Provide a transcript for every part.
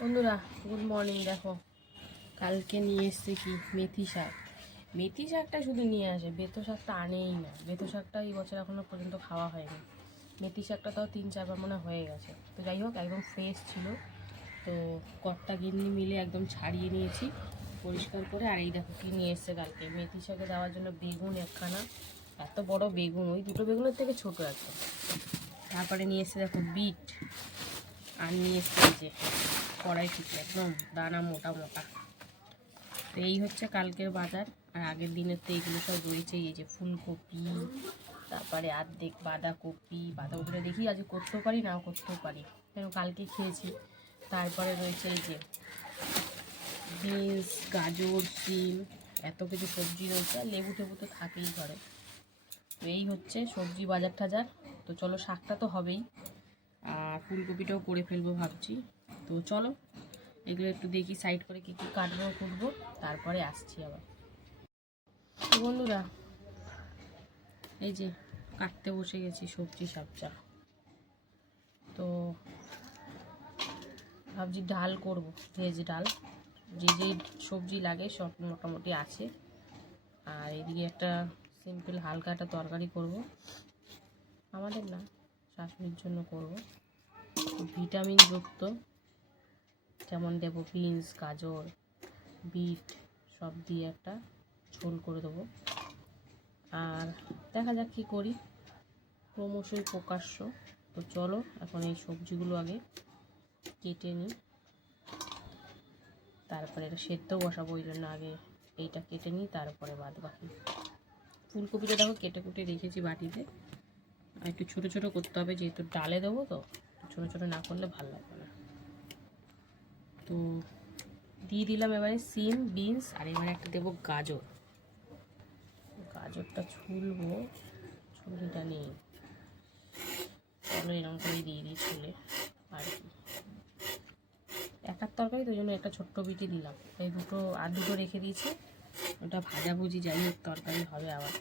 বন্ধুরা good morning দেখো। কালকে নিয়ে এসছে কি? মেথি শাক। মেথি শাকটা শুধু নিয়ে আসে, বেতো শাকটা আনেই না। বেতো শাকটা এই বছর এখনও পর্যন্ত খাওয়া হয়নি। মেথি শাকটা তাও তিন চারবার মনে হয়ে গেছে। তো যাই হোক, একদম ফ্রেশ ছিল। তো কর্তা গিন্নি মিলে একদম ছাড়িয়ে নিয়েছি, পরিষ্কার করে। আর এই দেখো কি নিয়ে এসছে কালকে। মেথি শাকে দেওয়ার জন্য বেগুন একখানা, এত বড় বেগুন, ওই দুটো বেগুনের থেকে ছোটো একদম তারপরে নিয়ে এসছে দেখো বিট, আর নিয়ে এসছে এই যে কড়াইশুটি একদম দানা মোটা মোটা। তো এই হচ্ছে কালকের বাজার। আর আগের দিনের তো এইগুলো সব রয়েছে। এই যে ফুলকপি তারপরে আর্ধেক বাঁধাকপি বাঁধাকপিটা দেখি আজ করতেও পারি নাও করতেও পারি। কেন কালকে খেয়েছি। তারপরে রয়েছে এই যে বিনস গাজর সিম এত কিছু সবজি রয়েছে। আর লেবু টেবু তো থাকেই ঘরে। তো এই হচ্ছে সবজি বাজার টাজার তো চলো শাকটা তো হবেই। আর ফুলকপিটাও করে ফেলব ভাবছি। তো চলো, এগুলো একটু দেখি সাইড করে কী কী কাটবো, কুটবো, তারপরে আসছি আবার। বন্ধুরা, এই যে কাটতে বসে গেছি সবজি সাবজা তো ভাবছি ডাল করব, ভেজ ডাল। যে যে সবজি লাগে সব মোটামুটি আছে। আর এদিকে একটা সিম্পল হালকা একটা তরকারি করব। আমাদের না, শাশুড়ির জন্য করব। ভিটামিন যুক্ত যেমন দেবো বিনস, গাজর, বিট, সব দিয়ে একটা ঝোল করে দেবো। আর দেখা যাক কী করি। ক্রমশই প্রকাশ্য। তো চলো, এখন এই সবজিগুলো আগে কেটে নিই। তারপরে এটা সেদ্ধ বসাবো, ওই জন্য আগে এইটা কেটে নিই, তারপরে বাদ বাকি। ফুলকপিটা দেখো কেটে কুটে রেখেছি বাটিতে। আর একটু ছোটো ছোটো করতে হবে, যেহেতু ডালে দেবো তো, ছোটো ছোটো না করলে ভালো লাগবে না। তো দিয়ে দিলাম এবারে সিম, বিনস, আর এবারে একটা দেবো গাজর। গাজরটা ছুলবো ছুরিটা নেই। চলো এরকম করে দিয়ে দিই ছুলে, আর কি। একার তরকারি তো জন্য একটা ছোট্ট বিটি দিলাম। এই দুটো, আর দুটো রেখে দিয়েছি। ওটা ভাজাভুজি যাই হোক তরকারি হবে আবার।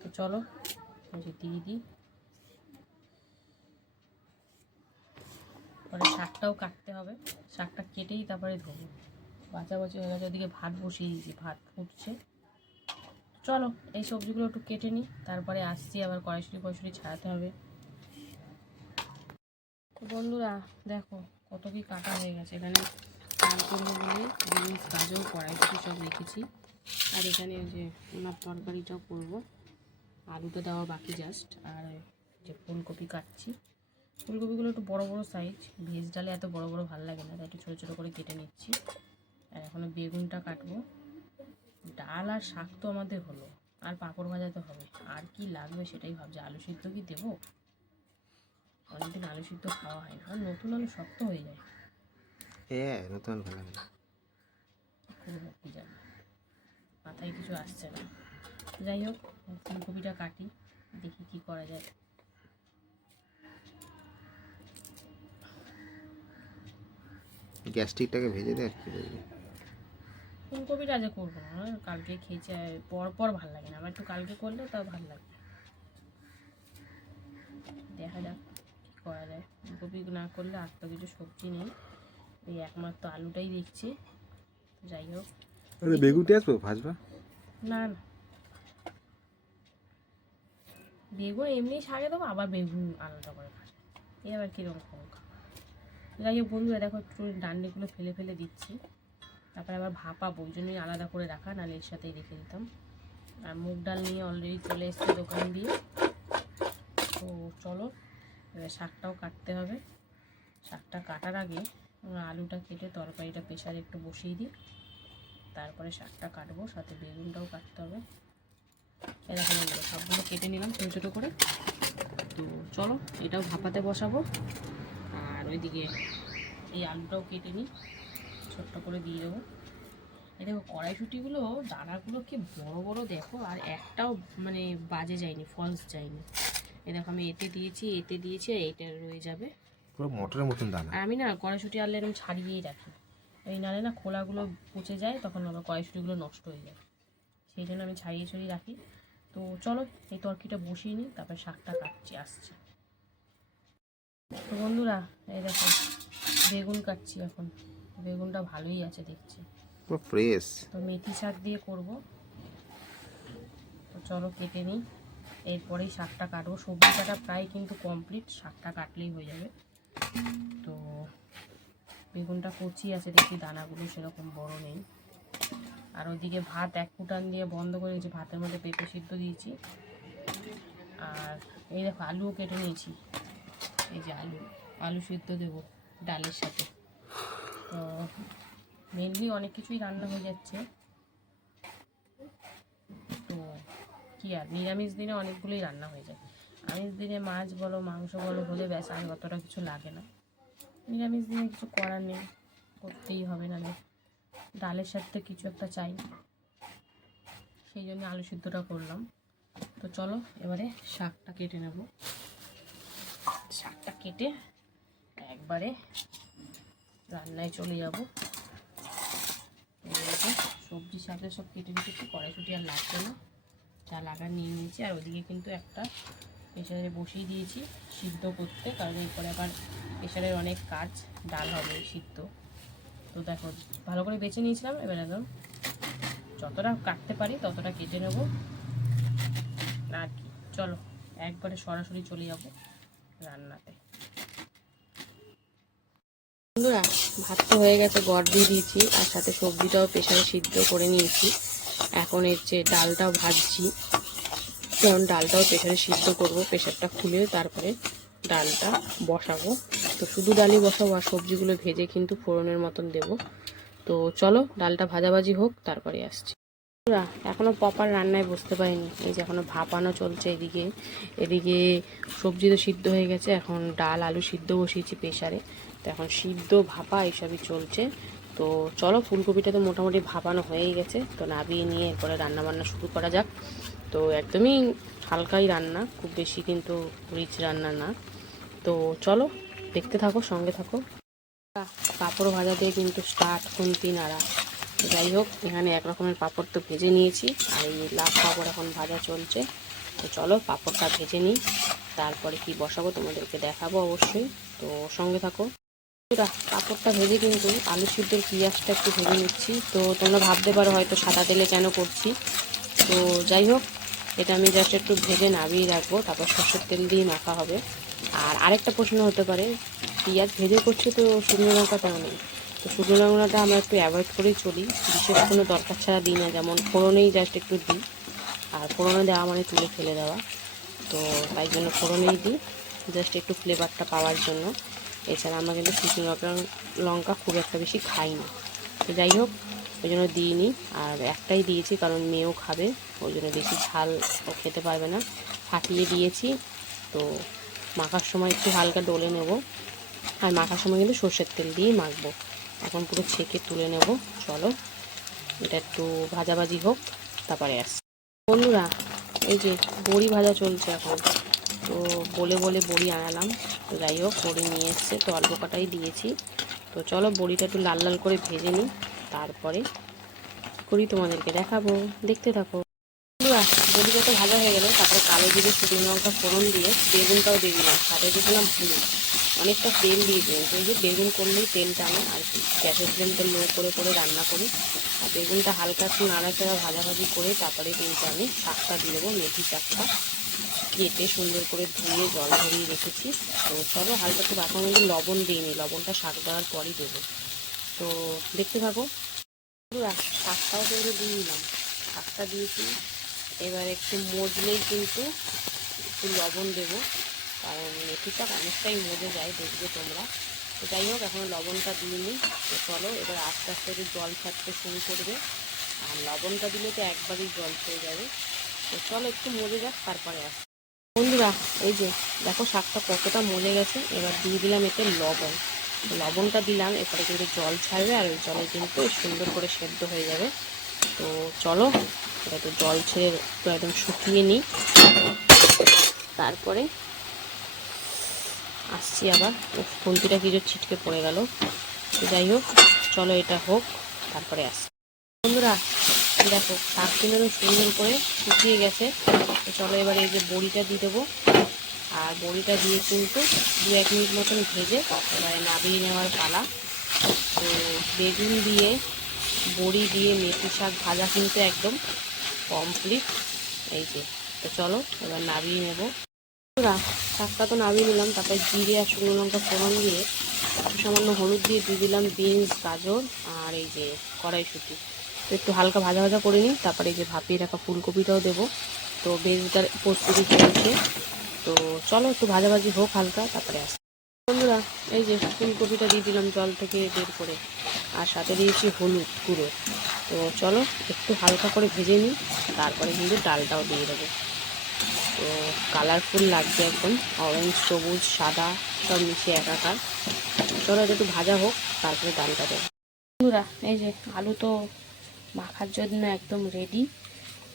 তো চলো দিয়ে দিই। পরে শাকটাও কাটতে হবে। শাকটা কেটেই তারপরে ধোবো। বাঁচাবাচি হয়ে গেছে, ওদিকে ভাত বসিয়ে দিয়েছি, ভাত ফুটছে। চলো, এই সবজিগুলো একটু কেটে নিই, তারপরে আসছি আবার কড়াইশুড়ি কড়াইশুড়ি ছাড়াতে হবে। বন্ধুরা, দেখো কত কি কাটা হয়ে গেছে। এখানে চাল করব বলে বিনস, গাজর, কড়াইশুটি সব রেখেছি। আর এখানে যে ওনার তরকারিটাও করব। আলুটা দেওয়া বাকি জাস্ট আর যে ফুলকপি কাটছি। ফুলকপিগুলো একটু বড় বড় সাইজ ভেজ ডালে এত বড় বড় ভালো লাগে না তাই একটু ছোটো ছোটো করে কেটে নিচ্ছি। আর এখনও বেগুনটা কাটবো। ডাল আর শাক তো আমাদের হলো আর পাঁপড় ভাজা তো হবে। আর কি লাগবে সেটাই ভাবছি। আলু সিদ্ধ কি দেবো? অনেকদিন আলু সিদ্ধ খাওয়া হয় না আর নতুন আলু শক্ত হয়ে যায়। হ্যাঁ নতুন ভালো লাগে। না কি জানি। মাথায় কিছু আসছে না। যাই হোক ফুলকপিটা কাটি দেখি কি করা যায়। গ্যাস্ট্রিকটাকে ভেজে দেয় আর কি বলব ফুলকপিটা আজ করব না কালকে খেয়েছি আর পর পর ভালো লাগে না আমার একটু কালকে করলে তাও ভালো লাগে। দেখা যাক কী করা যায়। ফুলকপি না করলে আর তো কিছু সবজি নেই এই একমাত্র আলুটাই দেখছি যাই হোক। বেগুনটি আসব ভাজবা? না না। বেগুন এমনি শাকে দেবো আবার বেগুন আলাদা করে ভাজা এ আবার কীরকম খাব যাই হোক বন্ধুরা দেখো একটু ডান্ডিগুলো ফেলে ফেলে দিচ্ছি। তারপরে আবার ভাপাবো ওই জন্যই আলাদা করে রাখা, নাহলে এর সাথেই রেখে দিতাম। আর মুগ ডাল নিয়ে অলরেডি চলে এসেছে দোকান দিয়ে। তো চলো, এবার শাকটাও কাটতে হবে। শাকটা কাটার আগে আলুটা কেটে তরকারিটা প্রেশারে একটু বসিয়ে দিই। তারপরে শাকটা কাটবো, সাথে বেগুনটাও কাটতে হবে। এরকম সবগুলো কেটে নিলাম ছোটো ছোটো করে। তো চলো, এটাও ভাপাতে বসাবো। ওইদিকে এই আলুটাও কেটে নিই ছোট্ট করে দিয়ে দেবো। এই দেখো কড়াইশুটিগুলো দানাগুলো কি বড় বড় দেখো আর একটাও মানে বাজে যায়নি ফলস যায়নি। এ দেখো আমি এতে দিয়েছি এতে দিয়েছি আর এইটা রয়ে যাবে। পুরো মটরের মতন দানা। আমি না কড়াইশুটি আনলে এরকম ছাড়িয়েই রাখি। এই নালে না খোলাগুলো পচে যায় তখন আবার কড়াইশুটিগুলো নষ্ট হয়ে যায়। সেই জন্য আমি ছাড়িয়ে ছড়িয়ে রাখি। তো চলো এই তরকিটা বসিয়ে নিই তারপর শাকটা কাটছি আসছে। তো বন্ধুরা এই দেখো বেগুন কাটছি এখন। বেগুনটা ভালোই আছে দেখছি। পুরো ফ্রেশ তো মেথি শাক দিয়ে করব। তো চলো কেটে নিই। এরপরেই শাকটা কাটবো। সবজি কাটা প্রায় কিন্তু কমপ্লিট শাকটা কাটলেই হয়ে যাবে। তো বেগুনটা কচি আছে দেখি দানাগুলো সেরকম বড় নেই। আর ওদিকে ভাত এক ফুটান দিয়ে বন্ধ করে দিয়েছি। ভাতের মধ্যে পেঁপে সিদ্ধ দিয়েছি। আর এই দেখো আলুও কেটে নিয়েছি। এই যে আলু আলু সিদ্ধ দেবো ডালের সাথে। তো মেনলি অনেক কিছুই রান্না হয়ে যাচ্ছে। তো কি আর, নিরামিষ দিনে অনেকগুলোই রান্না হয়ে যায়। আমিষ দিনে মাছ বলো, মাংস বলো, হলে ব্যাস আর অতটা কিছু লাগে না। নিরামিষ দিনে কিছু করার নেই, করতেই হবে না ডালের সাথে কিছু একটা চাই। সেই জন্য আলু সিদ্ধটা করলাম। তো চলো, এবারে শাকটা কেটে নেব। শাকটা কেটে একবারে রান্নায় চলে যাব। সবজি শাকের সব কেটে রেখেছি কড়াইশুটি আর লাগবে না। যা লাগার নিয়ে নিয়েছি। আর ওদিকে কিন্তু একটা প্রেশারে বসিয়ে দিয়েছি সিদ্ধ করতে, কারণ এরপরে আবার প্রেশারের অনেক কাজ, ডাল হবে সিদ্ধ। তো দেখো, ভালো করে বেছে নিয়েছিলাম। এবার একদম যতটা কাটতে পারি ততটা কেটে নেব। আর চলো, একবারে সরাসরি চলে যাব। রান্নাতে। বন্ধুরা, ভাত তো হয়ে গেছে, গড় দিয়ে দিয়েছি, আর সাথে সবজিটাও প্রেশারে সিদ্ধ করে নিয়েছি। এখন এর যে ডালটাও ভাজছি। কারণ ডালটাও প্রেশারে সিদ্ধ করব প্রেশারটা খুলে তারপরে ডালটা বসাবো। তো শুধু ডালই বসাবো, আর সবজিগুলো ভেজে কিন্তু ফোড়নের মতন দেব। তো চলো, ডালটা ভাজাভাজি হোক, তারপরে আসছি। এখনও প্রপার রান্নায় বসতে পারিনি। এই যে এখনও ভাপানো চলছে এদিকে। এদিকে সবজি তো সিদ্ধ হয়ে গেছে, এখন ডাল, আলু সিদ্ধ বসিয়েছি প্রেশারে তো এখন সিদ্ধ, ভাপা এইসবই চলছে। তো চলো, ফুলকপিটা তো মোটামুটি ভাপানো হয়েই গেছে। তো নাবিয়ে নিয়ে এরপরে রান্না বান্না শুরু করা যাক। তো একদমই হালকাই রান্না, খুব বেশি কিন্তু রিচ রান্না না। তো চলো, দেখতে থাকো, সঙ্গে থাকো। পাঁপড় ভাজা দিয়ে কিন্তু স্টার্ট খুন্তি নাড়া। যাই হোক, এখানে এক রকমের পাঁপড় তো ভেজে নিয়েছি, আর এই লাভ পাঁপড় এখন ভাজা চলছে। তো চলো, পাঁপড়টা ভেজে নিই। তারপরে কি বসাবো তোমাদেরকে দেখাবো অবশ্যই। তো সঙ্গে থাকো। পাঁপড়টা ভেজে কিন্তু আলু সিদ্ধের পেঁয়াজটা একটু ভেজে নিচ্ছি। তো তোমরা ভাবতে পারো হয়তো সাদা তেলে কেন করছি। তো যাই হোক, এটা আমি জাস্ট একটু ভেজে নামিয়ে রাখব, তারপর সর্ষের তেল দিয়ে মাখা হবে। আর আরেকটা প্রশ্ন হতে পারে, পেঁয়াজ ভেজে করছে তো শুকনো লঙ্কা কেন নেই। তো শুকনো লঙ্কাটা আমরা একটু অ্যাভয়েড করেই চলি। বিশেষ কোনো দরকার ছাড়া দিই না, যেমন ফোড়নেই জাস্ট একটু দিই। আর ফোড়নে দেওয়া মানে তুলে ফেলে দেওয়া। তো তাই জন্য ফোড়নেই দিই জাস্ট একটু ফ্লেভারটা পাওয়ার জন্য। এছাড়া আমরা কিন্তু শুকনো লঙ্কা লঙ্কা খুব একটা বেশি খাই না তো যাই হোক, ওই জন্য দিইনি। আর একটাই দিয়েছি, কারণ মেয়েও খাবে, ওই জন্য বেশি ঝাল ও খেতে পারবে না। ফাটিয়ে দিয়েছি, তো মাখার সময় একটু হালকা ডলে নেব। আর মাখার সময় কিন্তু সর্ষের তেল দিয়েই মাখবো। এখন পুরো ছেঁকে তুলে নেব। চলো, এটা একটু ভাজাভাজি হোক, তারপরে আসছি। বন্ধুরা, এই যে বড়ি ভাজা চলছে এখন, তো বলে বলে বড়ি আনালাম। যাই হোক, বড়ি নিয়ে এসছে, তো অল্প কটাই দিয়েছি। তো চলো, বড়িটা একটু লাল লাল করে ভেজে নিই, তারপরে করি তোমাদেরকে দেখাবো। দেখতে থাকো। বন্ধুরা বড়িটা তো ভালো হয়ে গেল, তারপরে কালো জিরে, শুকনো লঙ্কা, ফোড়ন দিয়ে বেগুনটাও দিয়ে দিলাম। সাথে দিয়ে দিলাম হলুদ। অনেকটা তেল দিয়ে দিই ওই যে বেগুন করলেই তেল টানে আর কি গ্যাসের ফ্লেমটা লো করে করে রান্না করি। আর বেগুনটা হালকা একটু নাড়াচাড়া ভাজাভাজি করে তারপরে কিন্তু আমি শাকটা দিয়ে দেবো, মেথি শাকটা। কেটে সুন্দর করে ধুয়ে জল ধরিয়ে রেখেছি। তো চলো হালকা একটু এখন কিন্তু লবণ দিইনি লবণটা শাক দেওয়ার পরই দেবো। তো দেখতে থাকো। শাকটাও কিন্তু দিয়ে দিলাম। শাকটা দিয়েছি। এবার একটু মজলেই কিন্তু একটু লবণ দেবো। কারণ মেথি শাক অনেকটাই মজে যায় দেখবে তোমরা। তো যাই হোক, এখন লবণটা দিয়ে নিই। তো চলো, এবার আস্তে আস্তে একটু জল ছাড়তে শুরু করবে। আর লবণটা দিলে তো একবারই জল ছেড়ে যাবে। তো চলো, একটু মজে যাক, তারপরে আস। বন্ধুরা, এই যে, দেখো শাকটা কতটা মজে গেছে। এবার দিয়ে দিলাম এতে লবণ। লবণটা দিলাম, এরপরে কিন্তু জল ছাড়বে আর ওই জলে কিন্তু সুন্দর করে সেদ্ধ হয়ে যাবে। তো চলো এটা তো জল ছেড়ে একটু একদম শুকিয়ে নিই। তারপরে আসছি আবার। খুন্তিটা কিছু ছিটকে পড়ে গেল। যাই হোক, চলো এটা হোক, তারপরে আসছি। বন্ধুরা দেখো শাক একদম সুন্দর করে শুকিয়ে গেছে। চলো এবার এই যে বড়িটা দিয়ে দেবো। আর বড়িটা দিয়ে কিন্তু দু এক মিনিট মতন ভেজে এবারে নাবিয়ে নেওয়ার পালা। তো বেগুন দিয়ে, বড়ি দিয়ে মেথি শাক ভাজা কিন্তু একদম কমপ্লিট এই যে, তো চলো এবার নাবিয়ে নেব। শাকটা তো নাবিয়ে নিলাম, তারপরে জিরে আর শুকনো লঙ্কা ফোড়ন দিয়ে একটু সামান্য হলুদ দিয়ে দিয়ে দিলাম বিনস, গাজর আর এই যে কড়াইশুঁটি। একটু হালকা ভাজা ভাজা করে নিই, তারপরে এই যে ভাপিয়ে রাখা ফুলকপিটাও দেবো। তো বেজটার প্রস্তুতি চলছে। তো চলো একটু ভাজাভাজি হোক হালকা, তারপরে আস। বন্ধুরা, এই যে ফুলকপিটা দিয়ে দিলাম জল থেকে বের করে, আর সাথে দিয়েছি হলুদ গুঁড়ো। তো চলো একটু হালকা করে ভেজে নিই, তারপরে কিন্তু ডালটাও দিয়ে দেবো। তো কালারফুল লাগছে একদম। অরেঞ্জ সবুজ, সাদা, সব মিশিয়ে একাকার। চলো একটু ভাজা হোক, তারপরে ডালটা দেবো। বন্ধুরা, এই যে আলু তো মাখার জন্য একদম রেডি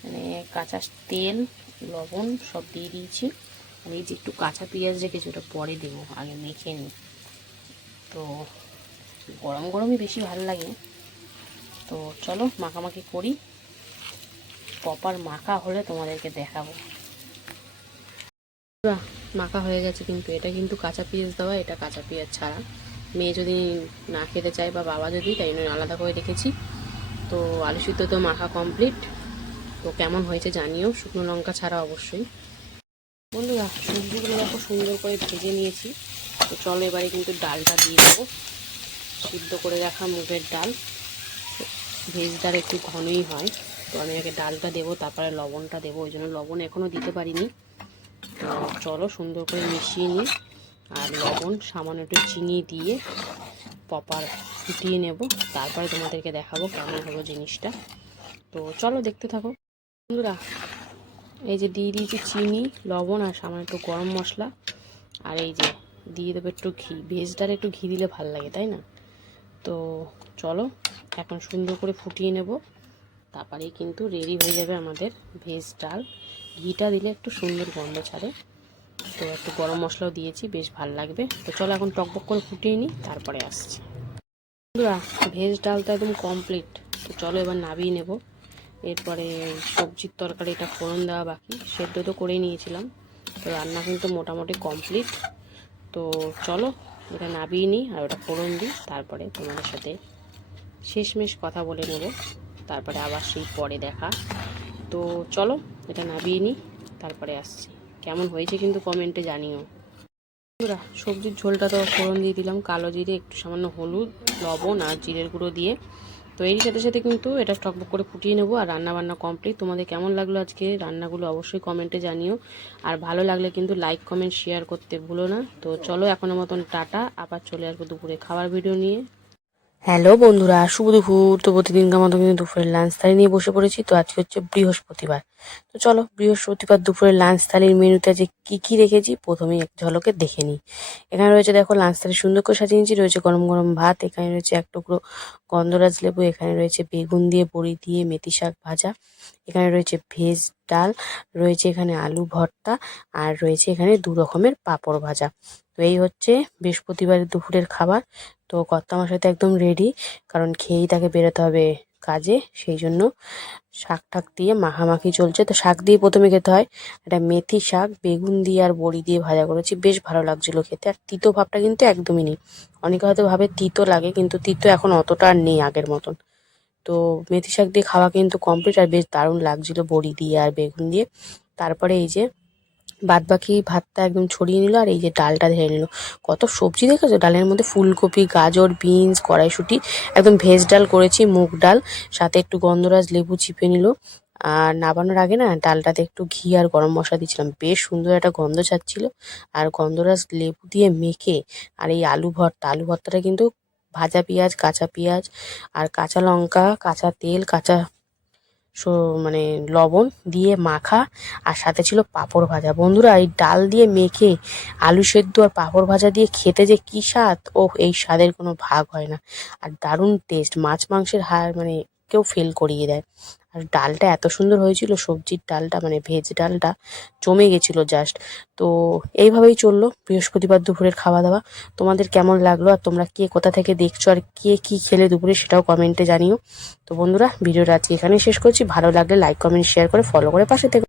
মানে কাঁচা তেল, লবণ সব দিয়ে দিয়েছি। আর এই যে একটু কাঁচা পেঁয়াজ রেখেছি, ওটা পরে দেবো, আগে মেখে নিই। তো গরম গরমই বেশি ভালো লাগে। তো চলো মাখামাখি করি। প্রপার মাখা হলে তোমাদেরকে দেখাবো। মাখা হয়ে গেছে কিন্তু, এটা কিন্তু কাঁচা পেঁয়াজ দেওয়া, এটা কাঁচা পেঁয়াজ ছাড়া। মেয়ে যদি না খেতে চায় বা বাবা যদি, তাই জন্য আলাদা করে রেখেছি। তো আলু সিদ্ধ তো মাখা কমপ্লিট তো কেমন হয়েছে জানিও, শুকনো লঙ্কা ছাড়া অবশ্যই। বন্ধুরা, সবজিগুলো দেখো সুন্দর করে ভেজে নিয়েছি। তো চলো এবারে কিন্তু ডালটা দিয়ে দেবো। সিদ্ধ করে রাখা মুগের ডাল। ভেজ ডাল একটু ঘনই হয়। তো আমি আগে ডালটা দেবো, তারপরে লবণটা দেবো। ওই জন্য লবণ এখনও দিতে পারিনি। চলো সুন্দর করে মিশিয়ে নিই। আর লবণ, সামান্য একটু চিনি দিয়ে পপার ফুটিয়ে নেব। তারপরে তোমাদেরকে দেখাবো কেমন হলো জিনিসটা। তো চলো দেখতে থাকো। বন্ধুরা, এই যে দিয়ে দিয়েছি চিনি, লবণ আর সামান্য একটু গরম মশলা। আর এই যে দিয়ে দেবো একটু ঘি। ভেজ ডালে একটু ঘি দিলে ভালো লাগে, তাই না? তো চলো, এখন সুন্দর করে ফুটিয়ে নেব। তারপরেই কিন্তু রেডি হয়ে যাবে আমাদের ভেজ ডাল। ঘিটা দিলে একটু সুন্দর গন্ধ ছাড়ে। তো একটু গরম মশলাও দিয়েছি, বেশ ভালো লাগবে। তো চলো এখন টকবক করে ফুটিয়ে নিই, তারপরে আসছি। বন্ধুরা ভেজ ডালটা একদম কমপ্লিট তো চলো এবার নাবিয়ে নেব। এরপরে সবজির তরকারি, এটা ফোড়ন দেওয়া বাকি। সেদ্ধ তো করেই নিয়েছিলাম। তো রান্না কিন্তু মোটামুটি কমপ্লিট তো চলো, এটা নাবিয়ে নিই আর ওটা ফোড়ন দিই। তারপরে তোমাদের সাথে শেষমেশ কথা বলে নেব। তারপরে আবার সেই পরে দেখা। তো চলো, এটা নাবিয়ে নিই, তারপরে আসছি। কেমন হয়েছে কিন্তু কমেন্টে জানিও। সবজির ঝোলটা তো ফোড়ন দিয়ে দিলাম, কালো জিরে, একটু সামান্য হলুদ, লবণ আর জিরের গুঁড়ো দিয়ে। তো এরই সাথে সাথে কিন্তু এটা টকবক করে ফুটিয়ে নেব আর রান্না বান্না কমপ্লিট তোমাদের কেমন লাগল আজকে রান্নাগুলো অবশ্যই কমেন্টে জানিও। আর ভালো লাগলে কিন্তু লাইক কমেন্ট শেয়ার করতে ভুলো না। তো চলো এখনের মতন টাটা, আবার চলে আসব দুপুরে খাবার ভিডিও নিয়ে। হ্যালো বন্ধুরা, শুভ দুপুর। তো প্রতিদিনকার মতো কিন্তু দুপুরের লাঞ্চ থালি নিয়ে বসে পড়েছি। তো আজকে হচ্ছে বৃহস্পতিবার। তো চলো, বৃহস্পতিবার দুপুরের লাঞ্চ থালির মেনুতে আজকে কী কী রেখেছি? প্রথমেই এক ঝলকে দেখে নিই। এখানে রয়েছে দেখো লাঞ্চ থালি সুন্দর করে সাজিয়ে নিয়েছি। রয়েছে গরম গরম ভাত, এখানে রয়েছে এক টুকরো গন্ধরাজ লেবু, এখানে রয়েছে বেগুন দিয়ে, বড়ি দিয়ে, মেথি শাক ভাজা, এখানে রয়েছে ভেজ ডাল, রয়েছে এখানে আলু ভর্তা, আর রয়েছে এখানে দু রকমের পাঁপড় ভাজা। তো এই হচ্ছে বৃহস্পতিবারের দুপুরের খাবার। তো কর্তা কর্তামশাই তো একদম রেডি কারণ খেয়েই তাকে বেরোতে হবে কাজে, সেই জন্য শাক ঠাক দিয়ে মাখামাখি চলছে। তো শাক দিয়ে প্রথমে খেতে হয় এটা মেথি শাক, বেগুন দিয়ে আর বড়ি দিয়ে ভাজা করেছি, বেশ ভালো লাগছিল খেতে। আর তিতো ভাবটা কিন্তু একদমই নেই। অনেকে হয়তো ভাবে তিতো লাগে, কিন্তু তিতো এখন অতটা আর নেই আগের মতন। তো মেথি শাক দিয়ে খাওয়া কিন্তু কমপ্লিট আর বেশ দারুণ লাগছিল বড়ি দিয়ে আর বেগুন দিয়ে। তারপরে এই যে বাদ বাকি ভাতটা একদম ছড়িয়ে নিল আর এই যে ডালটা ঢেলে নিল। কত সবজি দেখেছ? ডালের মধ্যে ফুলকপি, গাজর, বিনস, কড়াইশুঁটি, একদম ভেজ ডাল করেছি, মুগ ডাল, সাথে একটু গন্ধরাজ লেবু চিপে নিল। আর নাবানোর আগে না ডালটাতে একটু ঘি আর গরম মশলা দিয়েছিলাম। বেশ সুন্দর একটা গন্ধ ছাড়ছিল। আর গন্ধরাজ লেবু দিয়ে মেখে আর এই আলু ভর্তা আলু ভর্তাটা কিন্তু ভাজা পেঁয়াজ, কাঁচা পেঁয়াজ আর কাঁচা লঙ্কা, কাঁচা তেল, কাঁচা সো মানে লবণ দিয়ে মাখা আর সাথে ছিল পাঁপড় ভাজা। বন্ধুরা, এই ডাল দিয়ে মেখে আলু সেদ্ধ আর পাঁপড় ভাজা দিয়ে খেতে যে কী স্বাদ ও এই স্বাদের কোনো ভাগ হয় না। আর দারুণ টেস্ট মাছ মাংসের হার মানে কেউ ফেল করিয়ে দেয়। আর ডালটা এত সুন্দর হয়েছিল, সবজির ডালটা মানে ভেজ ডালটা জমে গেছিল জাস্ট তো এইভাবেই চলল বৃহস্পতিবার দুপুরের খাওয়া দাওয়া তোমাদের কেমন লাগল আর তোমরা কে কোথা থেকে দেখছ আর কে কি খেলে দুপুরে সেটাও কমেন্টে জানিও। তো বন্ধুরা, ভিডিওটা আজকে এখানেই শেষ করছি। ভালো লাগলে লাইক কমেন্ট শেয়ার করে ফলো করে পাশে থেকে।